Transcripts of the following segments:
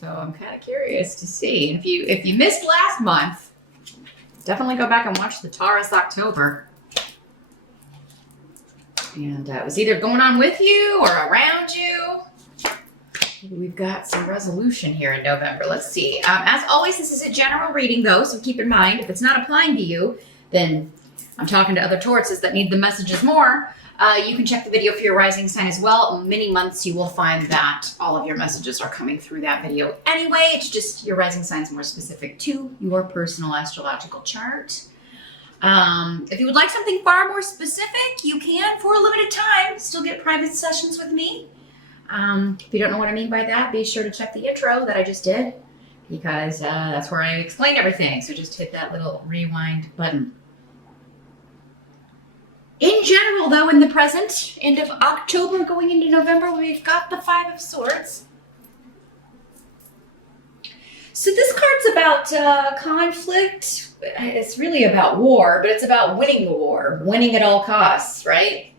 So I'm kind of curious to see. If you missed last month, definitely go back and watch the Taurus October. And it was either going on with you or around you. We've got some resolution here in November. Let's see. As always, this is a general reading, though, so keep in mind, if it's not applying to you, then I'm talking to other Tauruses that need the messages more. You can check the video for your rising sign as well. In many months, you will find that all of your messages are coming through that video anyway. It's just your rising sign is more specific to your personal astrological chart. If you would like something far more specific, you can, for a limited time, still get private sessions with me. If you don't know what I mean by that, be sure to check the intro that I just did, because that's where I explained everything. So just hit that little rewind button. In general, though, in the present, end of October going into November, we've got the Five of Swords. So this card's about conflict. It's really about war, but it's about winning the war, winning at all costs, right?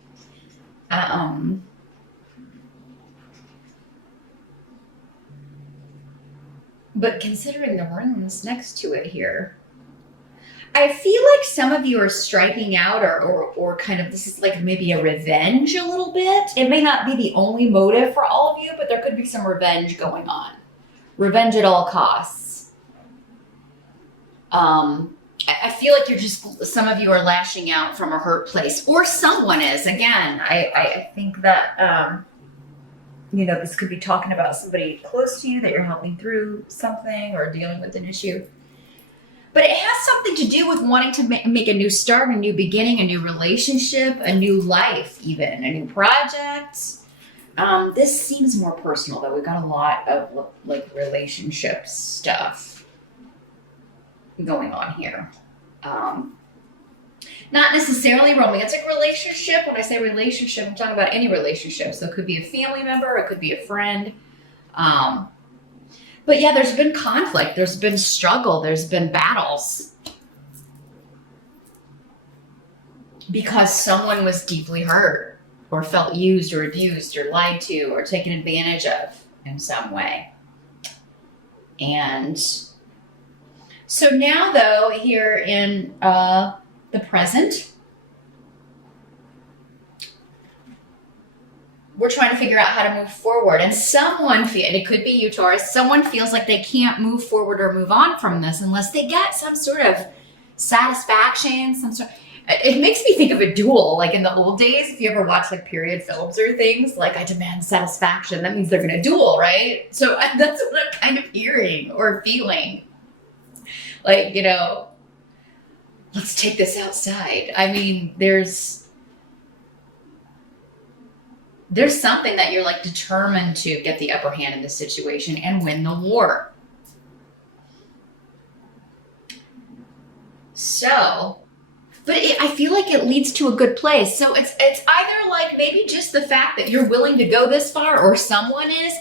But considering the runes next to it here, I feel like some of you are striking out or kind of, this is like maybe a revenge a little bit. It may not be the only motive for all of you, but there could be some revenge going on. Revenge at all costs. I feel like you're just, some of you are lashing out from a hurt place, or someone is. Again, I think that, this could be talking about somebody close to you that you're helping through something or dealing with an issue. But it has something to do with wanting to make a new start, a new beginning, a new relationship, a new life even, a new project. This seems more personal, though. We've got a lot of like relationship stuff going on here. Not necessarily romantic relationship. When I say relationship, I'm talking about any relationship. So it could be a family member, it could be a friend. But yeah, there's been conflict, there's been struggle, there's been battles. Because someone was deeply hurt, or felt used or abused or lied to or taken advantage of in some way. And so now, though, here in the present, we're trying to figure out how to move forward. And someone, and it could be you, Taurus, someone feels like they can't move forward or move on from this unless they get some sort of satisfaction, it makes me think of a duel, like in the old days, if you ever watch like period films or things, like I demand satisfaction, that means they're going to duel, right? So that's what I'm kind of hearing or feeling. Like, let's take this outside. I mean, there's something that you're like determined to get the upper hand in this situation and win the war. So, but I feel like it leads to a good place. So it's either like maybe just the fact that you're willing to go this far, or someone is,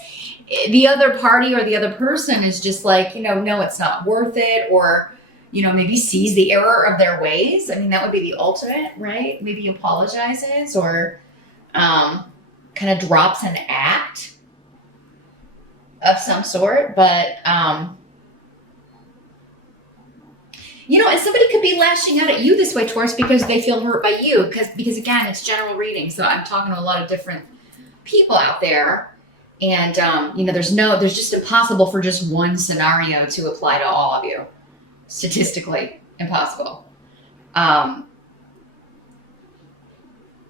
the other party or the other person is just like, no, it's not worth it, or, maybe sees the error of their ways. I mean, that would be the ultimate, right? Maybe apologizes or, kind of drops an act of some sort, but and somebody could be lashing out at you this way, Taurus, because they feel hurt by you, because again, it's general reading, so I'm talking to a lot of different people out there, and there's just impossible for just one scenario to apply to all of you, statistically impossible.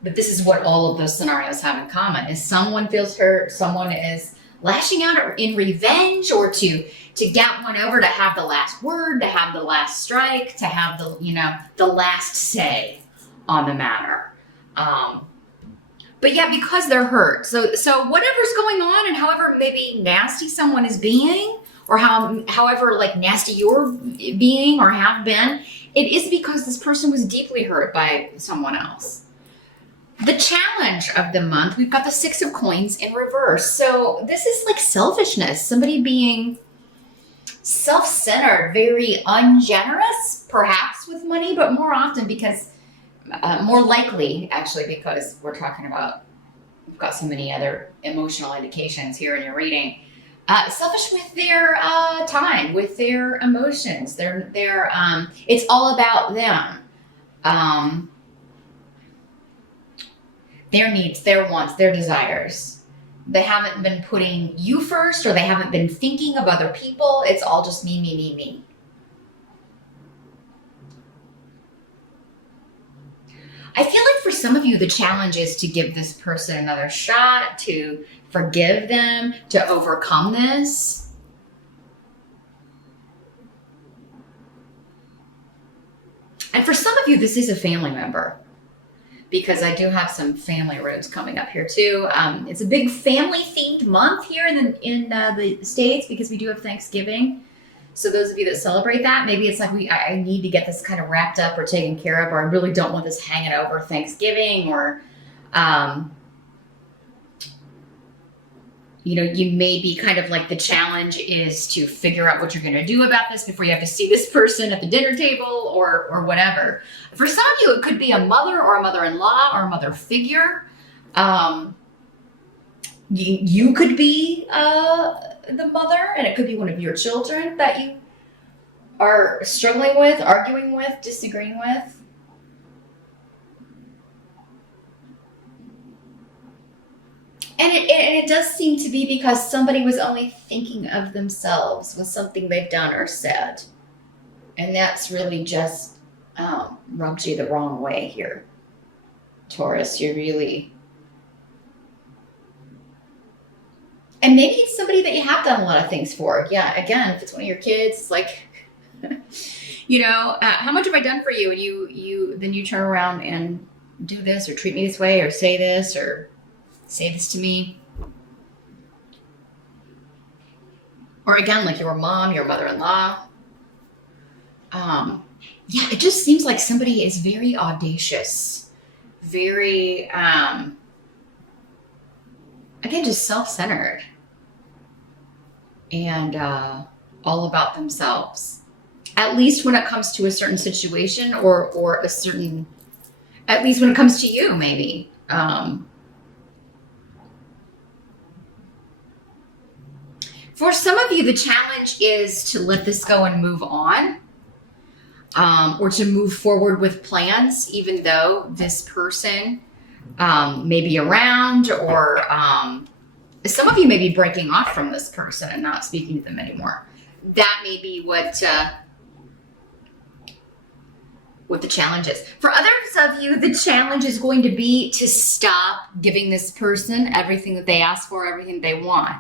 But this is what all of those scenarios have in common, is someone feels hurt, someone is lashing out in revenge, or to get one over, to have the last word, to have the last strike, to have the last say on the matter. But yeah, because they're hurt. So whatever's going on, and however maybe nasty someone is being, or however like nasty you're being or have been, it is because this person was deeply hurt by someone else. The challenge of the month, we've got the Six of Coins in reverse. So this is like selfishness, somebody being self-centered, very ungenerous, perhaps with money, but more often more likely actually, because we're talking about, we've got so many other emotional indications here in your reading. Selfish with their time, with their emotions. It's all about them. Their needs, their wants, their desires. They haven't been putting you first, or they haven't been thinking of other people. It's all just me, me, me, me. I feel like for some of you, the challenge is to give this person another shot, to forgive them, to overcome this. And for some of you, this is a family member, because I do have some family rooms coming up here too. It's a big family-themed month here in the States, because we do have Thanksgiving. So those of you that celebrate that, maybe it's like I need to get this kind of wrapped up or taken care of, or I really don't want this hanging over Thanksgiving, or you may be kind of like, the challenge is to figure out what you're going to do about this before you have to see this person at the dinner table, or whatever. For some of you, it could be a mother or a mother-in-law or a mother figure. You could be the mother, and it could be one of your children that you are struggling with, arguing with, disagreeing with. And it does seem to be because somebody was only thinking of themselves with something they've done or said. And that's really just rubbed you the wrong way here, Taurus. You're really... And maybe it's somebody that you have done a lot of things for. Yeah, again, if it's one of your kids, it's like, how much have I done for you? And then you turn around and do this, or treat me this way, or say this, or say this to me. Or again, like your mom, your mother-in-law. It just seems like somebody is very audacious, very, again, just self-centered, and all about themselves. At least when it comes to a certain situation, or a certain, at least when it comes to you, maybe. For some of you, the challenge is to let this go and move on, or to move forward with plans, even though this person may be around, or some of you may be breaking off from this person and not speaking to them anymore. That may be what the challenge is. For others of you, the challenge is going to be to stop giving this person everything that they ask for, everything they want.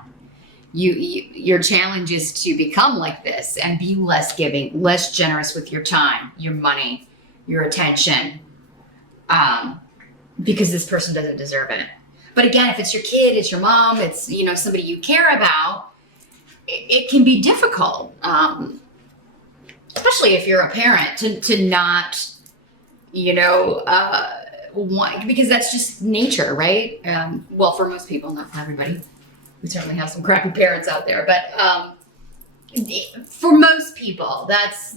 Your challenge is to become like this and be less giving, less generous with your time, your money, your attention, because this person doesn't deserve it. But again, if it's your kid, it's your mom, it's somebody you care about, it can be difficult, especially if you're a parent, to not want, because that's just nature, right? Well, for most people, not for everybody. We certainly have some crappy parents out there, but for most people, that's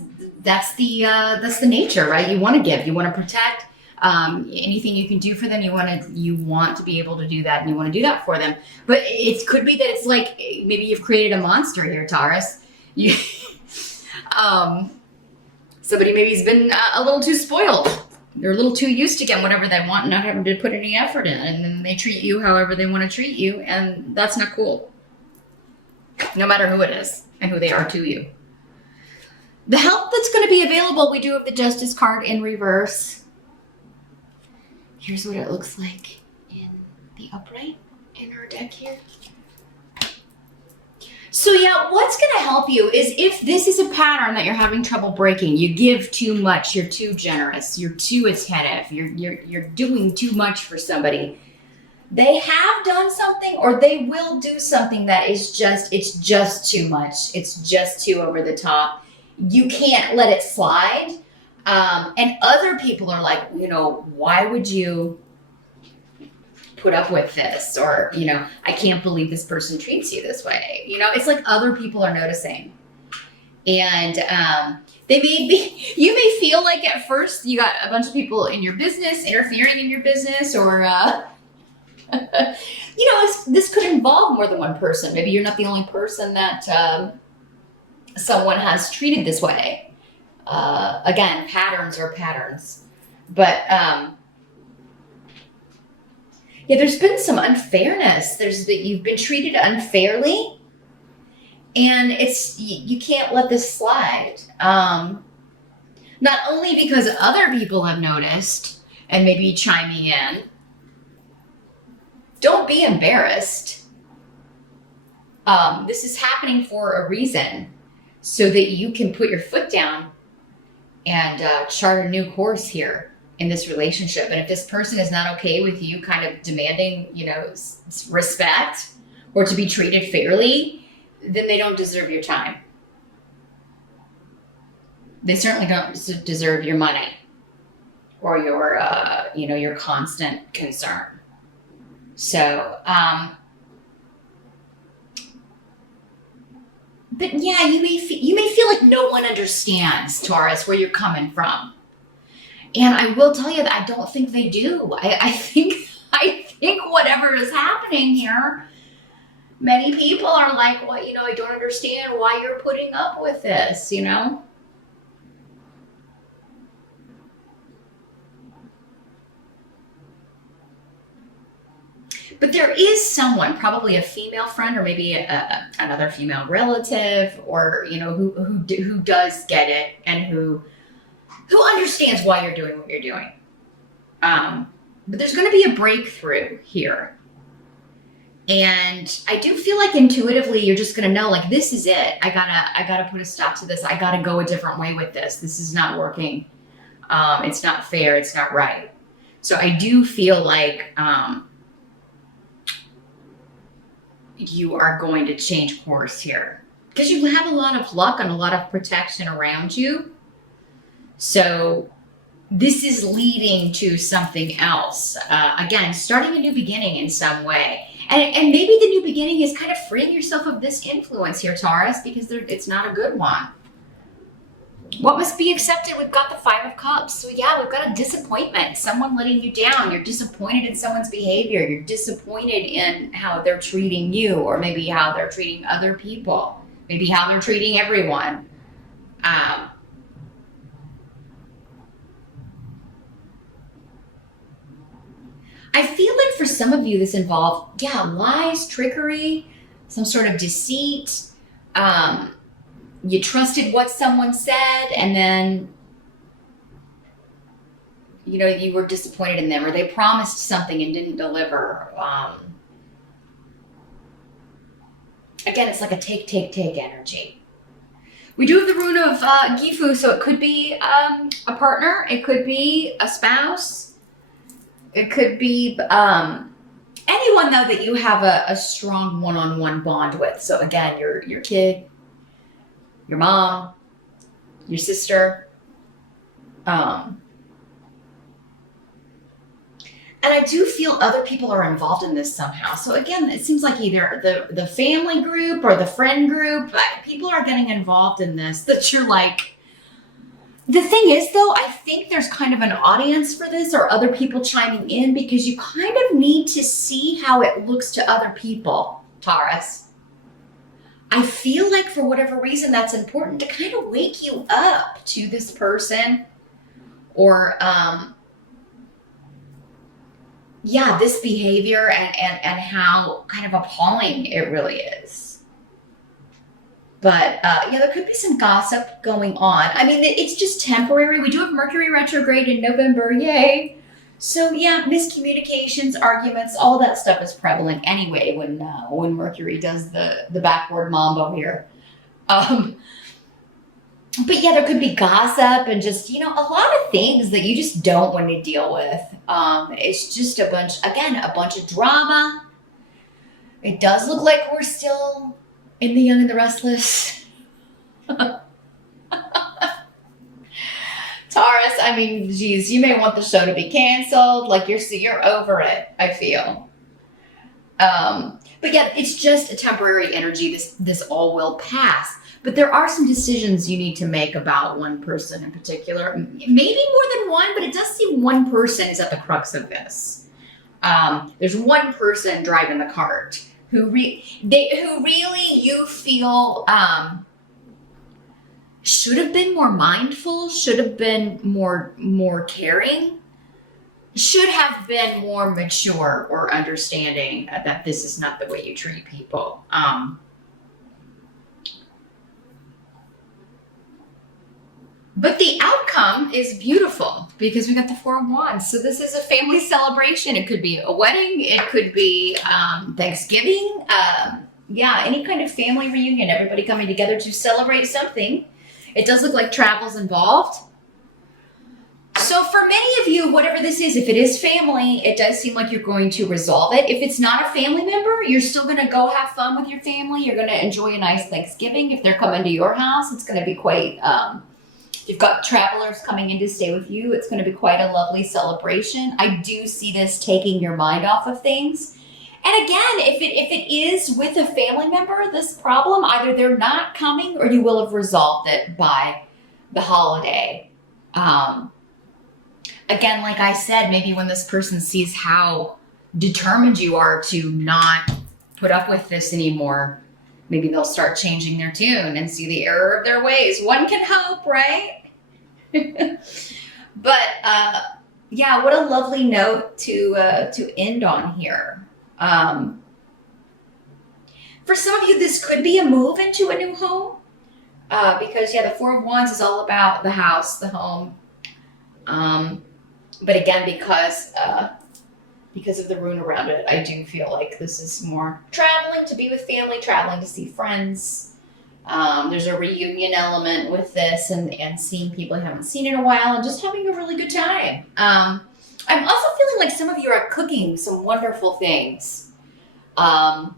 the nature, right? You want to give, you want to protect. Anything you can do for them, you want to be able to do that, and you want to do that for them. But it could be that it's like, maybe you've created a monster here, Taurus. Somebody maybe's been a little too spoiled. They're a little too used to getting whatever they want and not having to put any effort in, and then they treat you however they want to treat you, and that's not cool. No matter who it is and who they are to you. The help that's going to be available, we do have the Justice card in reverse. Here's what it looks like in the upright in our deck here. So yeah, what's going to help you is if this is a pattern that you're having trouble breaking, you give too much, you're too generous, you're too attentive, you're doing too much for somebody. They have done something, or they will do something that is it's just too much. It's just too over the top. You can't let it slide. And other people are like, why would you put up with this? Or, I can't believe this person treats you this way. It's like other people are noticing. And you may feel like at first you got a bunch of people in your business interfering in your business, or This could involve more than one person. Maybe you're not the only person that someone has treated this way. Again, patterns are patterns. But there's been some unfairness. You've been treated unfairly, and you can't let this slide. Not only because other people have noticed and maybe chiming in. Don't be embarrassed. This is happening for a reason, so that you can put your foot down and chart a new course here in this relationship. And if this person is not okay with you kind of demanding, respect or to be treated fairly, then they don't deserve your time. They certainly don't deserve your money or your constant concern. So, but yeah, you may feel like no one understands, Taurus, where you're coming from. And I will tell you that I don't think they do. I think whatever is happening here, many people are like, well, I don't understand why you're putting up with this, But there is someone, probably a female friend or maybe another female relative, or who does get it and who understands why you're doing what you're doing. But there's going to be a breakthrough here, and I do feel like intuitively you're just going to know, like, this is it. I gotta put a stop to this. I gotta go a different way with this. This is not working. It's not fair. It's not right. So I do feel like you are going to change course here because you have a lot of luck and a lot of protection around you. So this is leading to something else. Again, starting a new beginning in some way. And maybe the new beginning is kind of freeing yourself of this influence here, Taurus, because it's not a good one. What must be accepted? We've got the Five of Cups. So yeah, we've got a disappointment. Someone letting you down. You're disappointed in someone's behavior. You're disappointed in how they're treating you, or maybe how they're treating other people. Maybe how they're treating everyone. I feel like for some of you, this involved, lies, trickery, some sort of deceit. You trusted what someone said, and then, you were disappointed in them, or they promised something and didn't deliver. Again, it's like a take energy. We do have the rune of Gifu, so it could be a partner, it could be a spouse, it could be anyone, though, that you have a strong one-on-one bond with. So again, your kid, your mom, your sister. And I do feel other people are involved in this somehow. So again, it seems like either the family group or the friend group, people are getting involved in this, that you're like, the thing is, though, I think there's kind of an audience for this, or other people chiming in, because you kind of need to see how it looks to other people, Taurus. I feel like for whatever reason that's important to kind of wake you up to this person, or this behavior and how kind of appalling it really is. But there could be some gossip going on. I mean, it's just temporary. We do have Mercury retrograde in November, yay. So miscommunications, arguments, all that stuff is prevalent anyway when Mercury does the backward mambo here. But there could be gossip and just, a lot of things that you just don't want to deal with. It's just a bunch of drama. It does look like we're still in The Young and the Restless. Taurus, I mean, geez, you may want the show to be canceled. Like you're over it, I feel. But it's just a temporary energy. This all will pass. But there are some decisions you need to make about one person in particular. Maybe more than one, but it does seem one person is at the crux of this. There's one person driving the cart who really you feel should have been more mindful, should have been more caring, should have been more mature or understanding that this is not the way you treat people. But the outcome is beautiful because we got the Four of Wands. So this is a family celebration. It could be a wedding. It could be Thanksgiving. Yeah, any kind of family reunion. Everybody coming together to celebrate something. It does look like travel's involved. So for many of you, whatever this is, if it is family, it does seem like you're going to resolve it. If it's not a family member, you're still going to go have fun with your family. You're going to enjoy a nice Thanksgiving. If they're coming to your house, it's going to be quite... you've got travelers coming in to stay with you. It's going to be quite a lovely celebration. I do see this taking your mind off of things. And again, if it is with a family member, this problem, either they're not coming or you will have resolved it by the holiday. Again, like I said, maybe when this person sees how determined you are to not put up with this anymore, maybe they'll start changing their tune and see the error of their ways. One can hope, right? But yeah, what a lovely note to end on here. For some of you, this could be a move into a new home because, yeah, the Four of Wands is all about the house, the home. But again, because of the rune around it, I do feel like this is more traveling to be with family, traveling to see friends. There's a reunion element with this and seeing people you haven't seen in a while and just having a really good time. I'm also feeling like some of you are cooking some wonderful things. You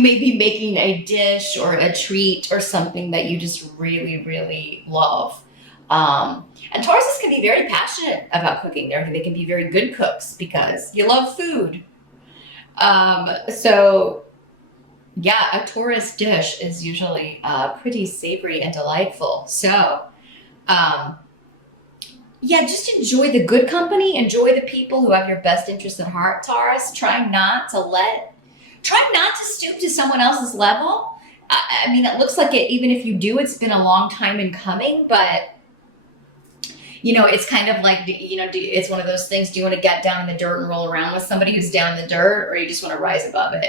may be making a dish or a treat or something that you just really, really love. And Tauruses can be very passionate about cooking. They can be very good cooks because you love food. So yeah, a Taurus dish is usually pretty savory and delightful. So yeah, just enjoy the good company. Enjoy the people who have your best interest at heart, Taurus. Try not to stoop to someone else's level. I mean, it looks like it, even if you do, it's been a long time in coming, but it's kind of like, it's one of those things. Do you want to get down in the dirt and roll around with somebody who's down in the dirt, or you just want to rise above it?